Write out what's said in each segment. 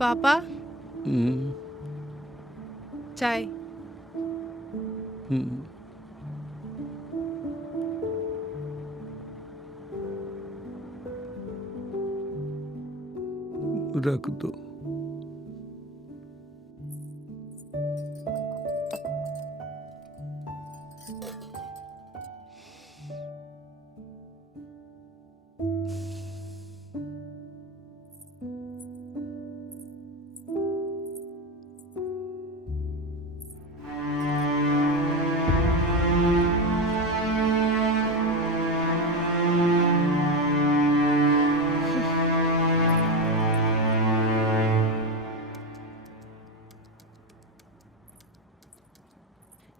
पापा हम्म, चाय। हम्म, रख दो।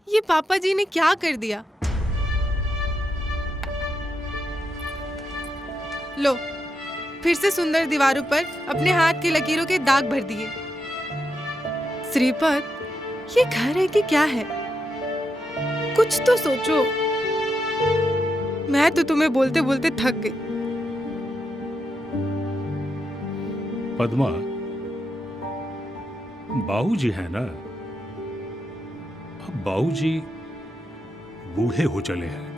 ये पापा जी ने क्या कर दिया? लो, फिर से सुंदर दीवारों पर अपने हाथ की लकीरों के दाग भर दिए। श्रीपद, ये घर है कि क्या है? कुछ तो सोचो। मैं तो तुम्हें बोलते बोलते थक गई। पद्मा, बाबूजी है ना, अब बाबूजी बूढ़े हो चले हैं,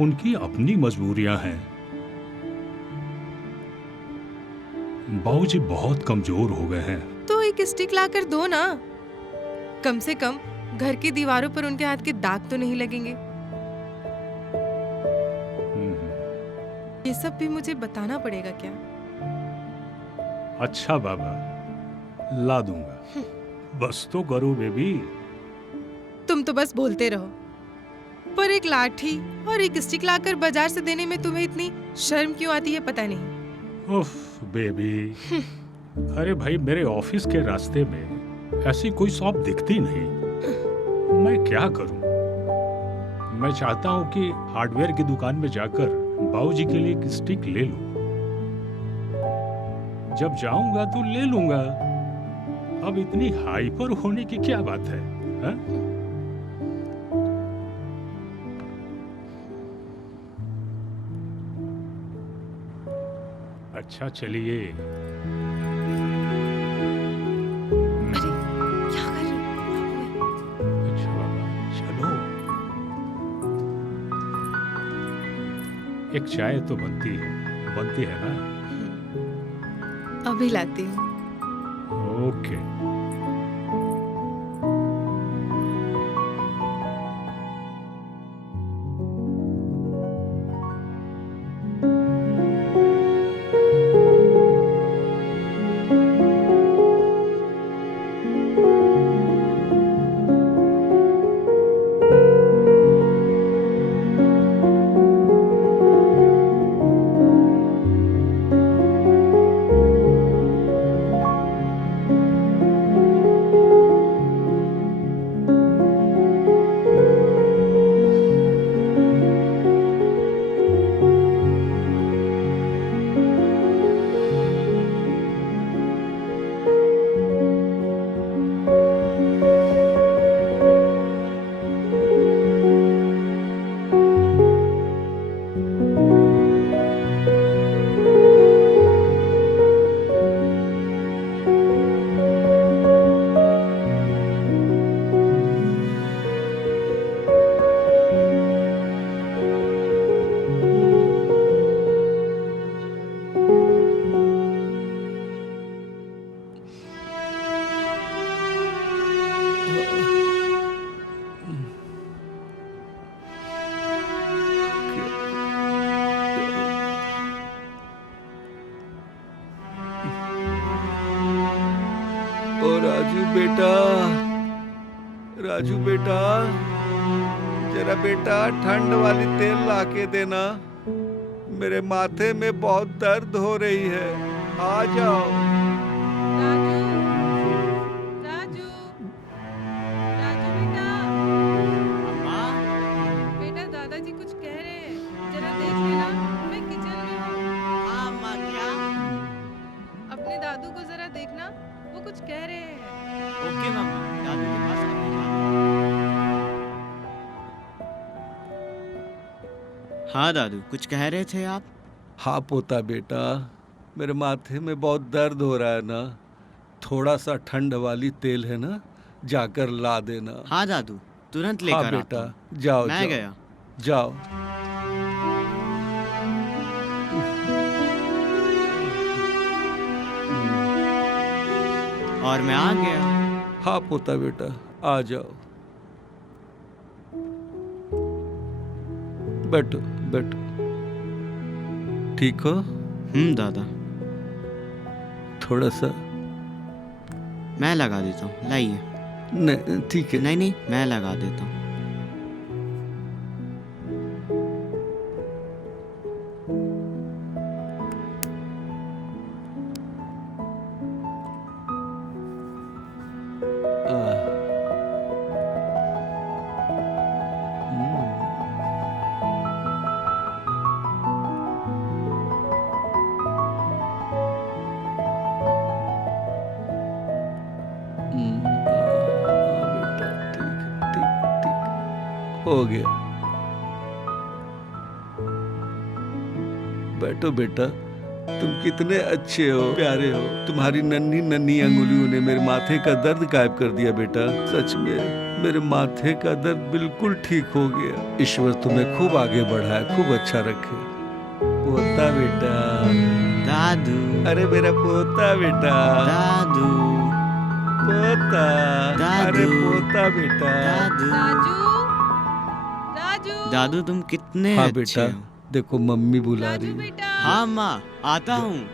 उनकी अपनी मजबूरियां हैं। बाबूजी बहुत कमजोर हो गए हैं। तो एक स्टिक लाकर दो ना, कम से कम घर की दीवारों पर उनके हाथ के दाग तो नहीं लगेंगे। ये सब भी मुझे बताना पड़ेगा क्या? अच्छा बाबा, ला दूंगा, बस तो करो बेबी। तुम तो बस बोलते रहो, पर एक लाठी और एक स्टिक लाकर बाजार से देने में तुम्हें इतनी शर्म क्यों आती है पता नहीं। उफ बेबी, अरे भाई मेरे ऑफिस के रास्ते में ऐसी कोई शॉप दिखती नहीं, मैं क्या करूं? मैं चाहता हूं कि हार्डवेयर की दुकान में जाकर बाबूजी के लिए एक स्टिक ले लूं। जब जाऊंगा तो ले लूंगा, अब इतनी हाइपर होने की क्या बात है, हा? अच्छा चलिए। अरे क्या कर रहे हो? अच्छा बाबा, चलो। एक चाय तो बनती है ना? अभी लाती हूँ। ओके। ओ राजू बेटा, राजू बेटा, जरा बेटा ठंड वाली तेल लाके देना, मेरे माथे में बहुत दर्द हो रही है। आ जाओ। राजू, राजू बेटा, अम्मा, बेटा दादाजी कुछ कह रहे हैं, जरा देख लेना, मैं किचन में हूँ। हाँ अम्मा, क्या? अपने दादू को जरा देखना, वो कुछ कह रहे हैं। ओके मम्मा, दादू के पास अभी जाता हूँ। हाँ दादू, कुछ कह रहे थे आप? हाँ पोता बेटा, मेरे माथे में बहुत दर्द हो रहा है ना, थोड़ा सा ठंड वाली तेल है ना, जाकर ला देना। हाँ दादू, तुरंत हाँ लेकर आता बेटा, हूँ। जाओ मैं जाओ गया। जाओ। और मैं आ गया। हाँ पोता बेटा, आ जाओ। बैठो बैठो। ठीक हो? दादा। थोड़ा सा। मैं लगा देता हूँ, लाइए। नहीं ठीक है। नहीं नहीं, मैं लगा देता हूँ। बेटा ठीक है, ठीक ठीक हो गया। बैठो बेटा, तुम कितने अच्छे हो, प्यारे हो। तुम्हारी नन्ही नन्ही अंगुलियों ने मेरे माथे का दर्द गायब कर दिया बेटा। सच में मेरे माथे का दर्द बिल्कुल ठीक हो गया। ईश्वर तुम्हें खूब आगे बढ़ाए, खूब अच्छा रखे। पोता बेटा। दादू। अरे मेरा पोता बेटा। दादू। पोता। अरे दादू। पोता बेटा। दादू। राजू, राजू, दादू तुम कितने हाँ अच्छे बेटा, हो। देखो मम्मी बुला राजू रही है। बेटा। हाँ माँ, आता हूँ।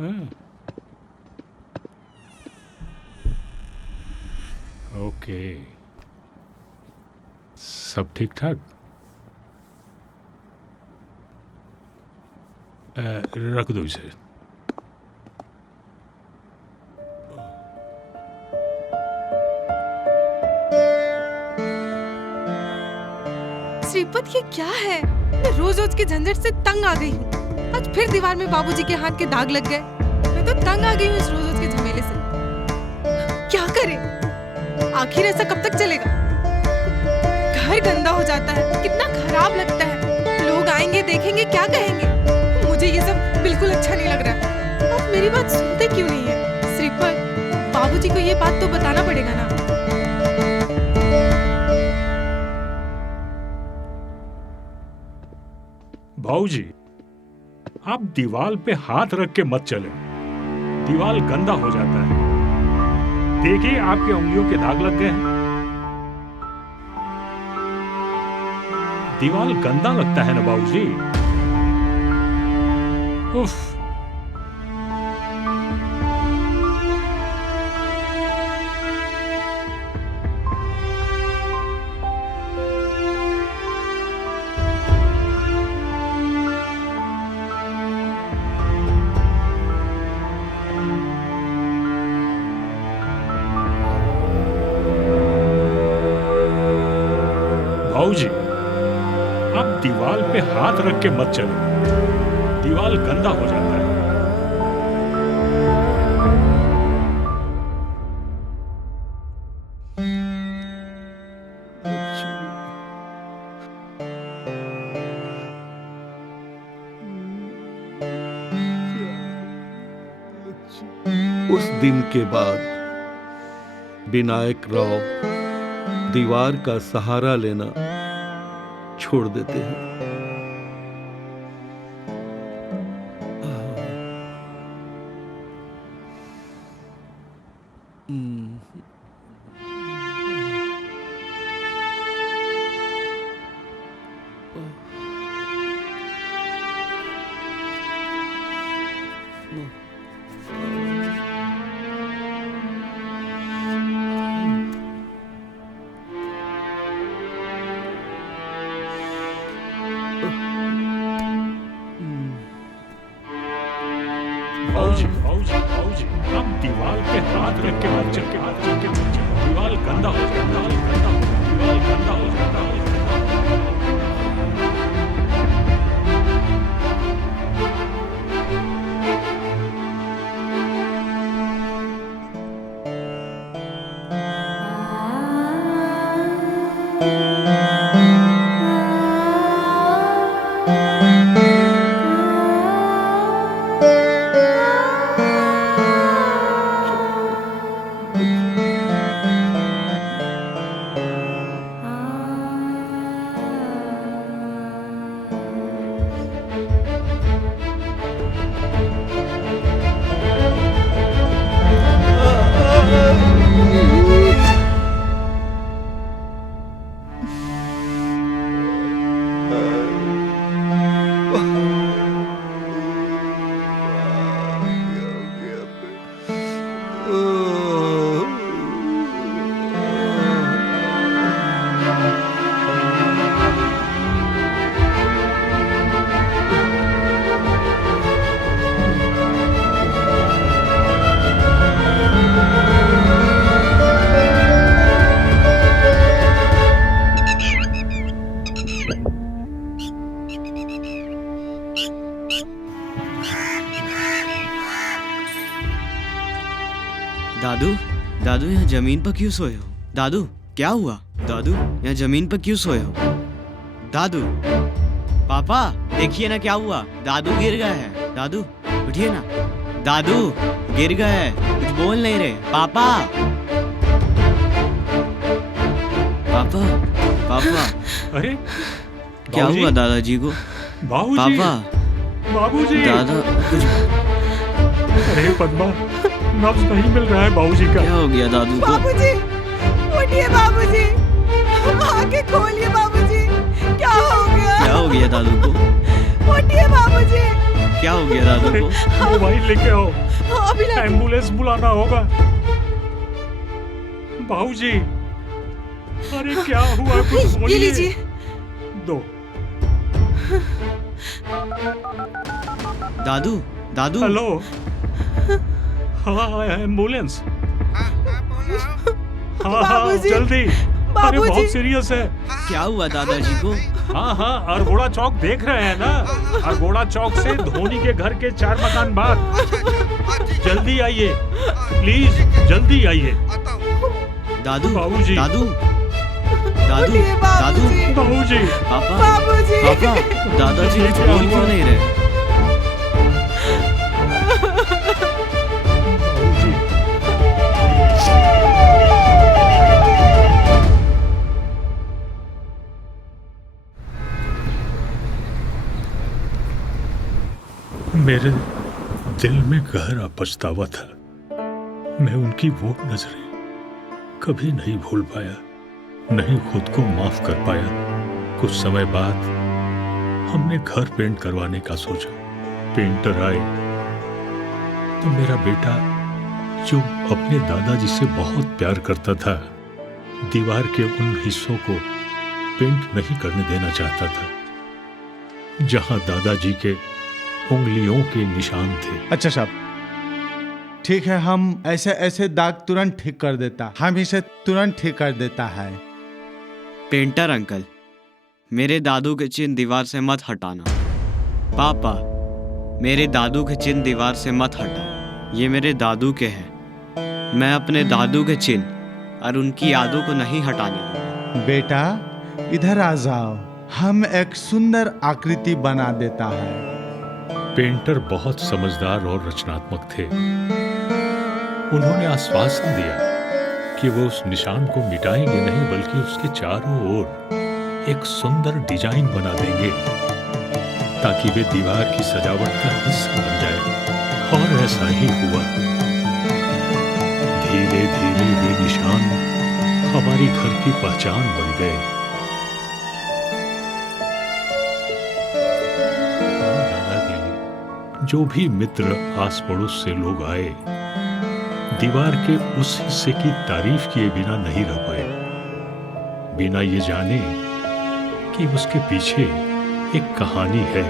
हाँ। ओके, सब ठीक ठाक। रख दो इसे। ये क्या है? मैं रोज रोज की झंझट से तंग आ गई हूँ। आज फिर दीवार में बाबूजी के हाथ के दाग लग गए। मैं तो तंग आ गई हूँ इस रोज रोज के झमेले से। क्या करें? आखिर ऐसा कब तक चलेगा? घर गंदा हो जाता है, कितना खराब लगता है। लोग आएंगे, देखेंगे, क्या कहेंगे? मुझे ये सब बिल्कुल अच्छा नहीं लग रहा। आप मेरी बात सुनते क्यों नहीं है? श्रीफल, बाबूजी को ये बात तो बताना पड़ेगा ना। भाऊजी, आप दीवार पे हाथ रख के मत चले, दीवार गंदा हो जाता है। देखिए आपके उंगलियों के दाग लग गए हैं। दीवार गंदा लगता है ना बाबूजी। उफ। भाऊजी, आप दीवार पे हाथ रख के मत चलो, दीवार गंदा हो जाता है। उस दिन के बाद विनायक राव दीवार का सहारा लेना छोड़ देते हैं। भाऊजी, आप दीवार पे हाथ रख के मत चलो, दीवार गंदा हो जाता है, दीवार गंदा हो जाता है। दादू यहाँ जमीन पर क्यों सोए हो? दादू क्या हुआ? दादू यहाँ जमीन पर क्यों सोए हो? दादू, पापा देखिए ना क्या हुआ, दादू गिर गए हैं। दादू उठिए ना, दादू गिर गए हैं, कुछ बोल नहीं रहे। पापा पापा पापा अरे क्या हुआ दादाजी को? बाबूजी, पापा बाबूजी, दादा कुछ अरे पद्मा, नब्ज नहीं मिल रहा है बाबूजी का। क्या हो गया दादू को? बाबूजी, उठिए बाबूजी, आंखें खोलिए बाबूजी, क्या हो गया? क्या हो गया दादू को? उठिए बाबूजी। क्या हो गया दादू को? मोबाइल लेके आओ, अभी ला। एम्बुलेंस बुलाना होगा। बाबूजी, अरे क्या हुआ, कुछ ये बोलिए। लीजिए। दो। दादू दादू हेलो, हाँ एम्बुलेंस, हाँ बाबूजी, जल्दी। अरे बाबूजी। बहुत सीरियस है। क्या हुआ दादाजी को? हाँ हाँ, अरगोड़ा चौक देख रहे हैं ना? अरगोड़ा चौक से धोनी के घर के 4 मकान बाद। जल्दी आइए, प्लीज जल्दी आइए। दादू बाबूजी। दादू दादू बोलिए दादू बाबूजी। बाबूजी। पापा बाबूजी। पापा दादाजी क्या बोल हुआ? क्यों नहीं रहे? बाबूजी। मेरे दिल में गहरा पछतावा था। मैं उनकी वो नजरें कभी नहीं भूल पाया, नहीं खुद को माफ कर पाया। कुछ समय बाद हमने घर पेंट करवाने का सोचा। पेंटर आए तो मेरा बेटा, जो अपने दादाजी से बहुत प्यार करता था, दीवार के उन हिस्सों को पेंट नहीं करने देना चाहता था जहां दादाजी के उंगलियों के निशान थे। अच्छा साहब, ठीक है, हम ऐसे ऐसे दाग तुरंत ठीक कर देता, हम इसे तुरंत ठीक कर देता है। पेंटर अंकल, मेरे दादू के चिन्ह दीवार से मत हटाना। पापा, मेरे दादू के चिन्ह दीवार से मत हटाओ। ये मेरे दादू के हैं। मैं अपने दादू के चिन्ह और उनकी यादों को नहीं हटाने दूंगा। बेटा इधर आ जाओ, हम एक सुंदर आकृति बना देता है। पेंटर बहुत समझदार और रचनात्मक थे। उन्होंने आश्वासन दिया कि वो उस निशान को मिटाएंगे नहीं, बल्कि उसके चारों ओर एक सुंदर डिजाइन बना देंगे ताकि वे दीवार की सजावट का हिस्सा बन जाए। और ऐसा ही हुआ। धीरे धीरे वे निशान हमारी घर की पहचान बन गए। जो भी मित्र आस पड़ोस से लोग आए, दीवार के उस हिस्से की तारीफ किए बिना नहीं रह पाए, बिना ये जाने कि उसके पीछे एक कहानी है।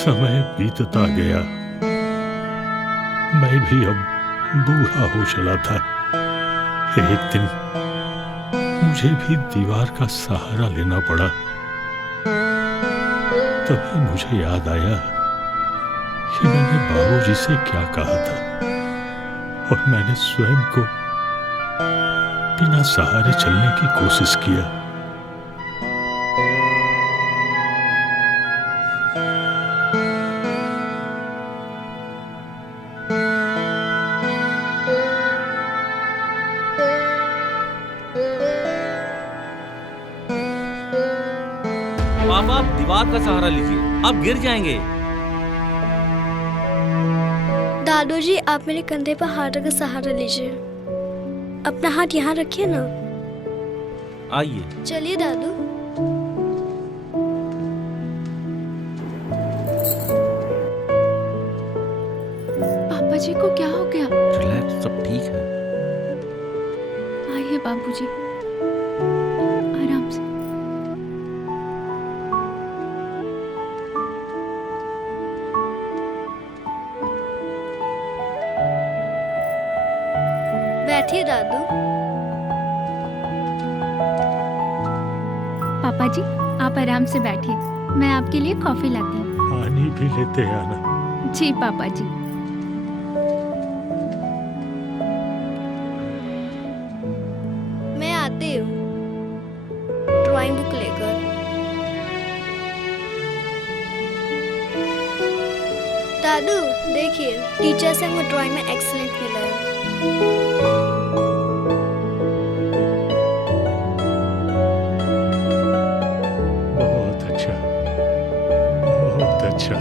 समय बीतता गया। मैं भी अब बूढ़ा हो चला था। एक दिन मुझे भी दीवार का सहारा लेना पड़ा। तभी मुझे याद आया कि मैंने बाबूजी से क्या कहा था, और मैंने स्वयं को बिना सहारे चलने की कोशिश किया। पापा आप दीवार का सहारा लीजिए, आप गिर जाएंगे। दादू जी आप मेरे कंधे पर हाथ रखकर सहारा लीजिए। अपना हाथ यहाँ रखिए ना। आइए। चलिए दादू। पापा जी को क्या हो गया? रिलैक्स, सब ठीक है। आइए बाबूजी, आराम से। बैठिए दादू। पापा जी आप आराम से बैठिए, मैं आपके लिए कॉफी लाती हूँ। पानी भी लेते हैं ना। जी पापा जी। मैं आती हूँ ड्राइंग बुक लेकर। दादू देखिए, टीचर से मुझे ड्राइंग में एक्सीलेंट मिला है। बहुत अच्छा, बहुत अच्छा।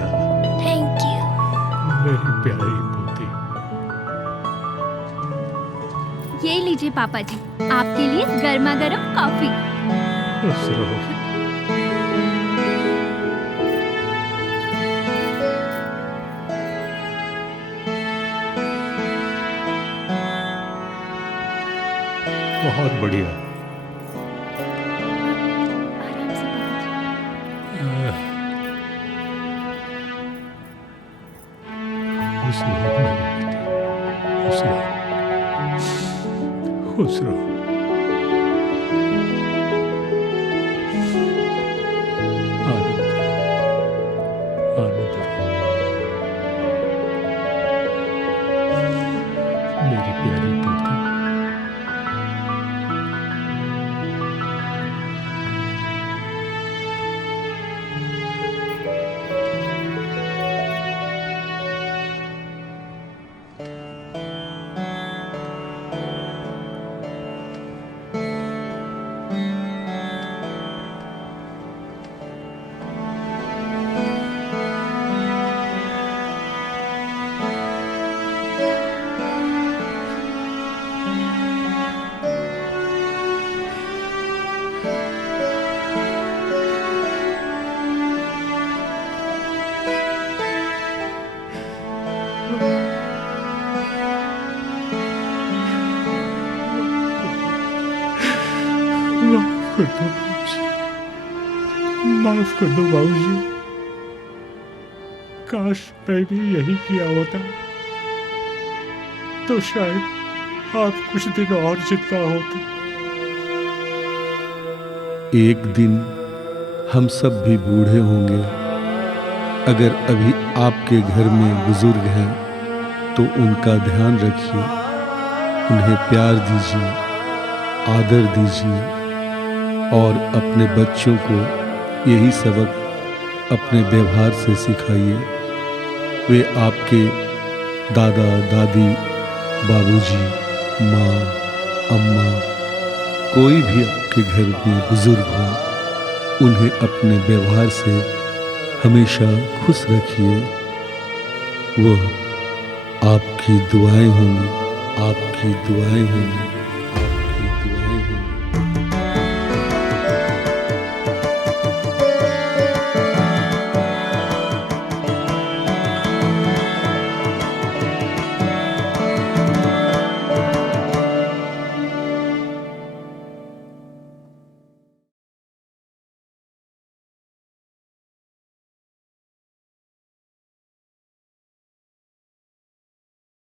Thank you. मेरी प्यारी पोती। ये लीजिए पापा जी, आपके लिए गर्मा गर्म कॉफी। खुश रहो। बहुत बढ़िया। आराम से पापा जी। खुश रहो मेरी बेटी, खुश रहो, खुश रहो। आनंद रहो, आनंद रहो। मेरी प्यारी पोती। माफ कर दो बाबूजी, माफ कर दो बाबूजी। काश मैं भी यही किया होता तो शायद आप कुछ दिन और जिंदा होते। एक दिन हम सब भी बूढ़े होंगे। अगर अभी आपके घर में बुजुर्ग हैं तो उनका ध्यान रखिए, उन्हें प्यार दीजिए, आदर दीजिए और अपने बच्चों को यही सबक अपने व्यवहार से सिखाइए। वे आपके दादा दादी, बाबूजी, माँ, अम्मा, कोई भी आपके घर में बुजुर्ग हो, उन्हें अपने व्यवहार से हमेशा खुश रखिए। वह आपकी दुआएं होंगी, आपकी दुआएं होंगी।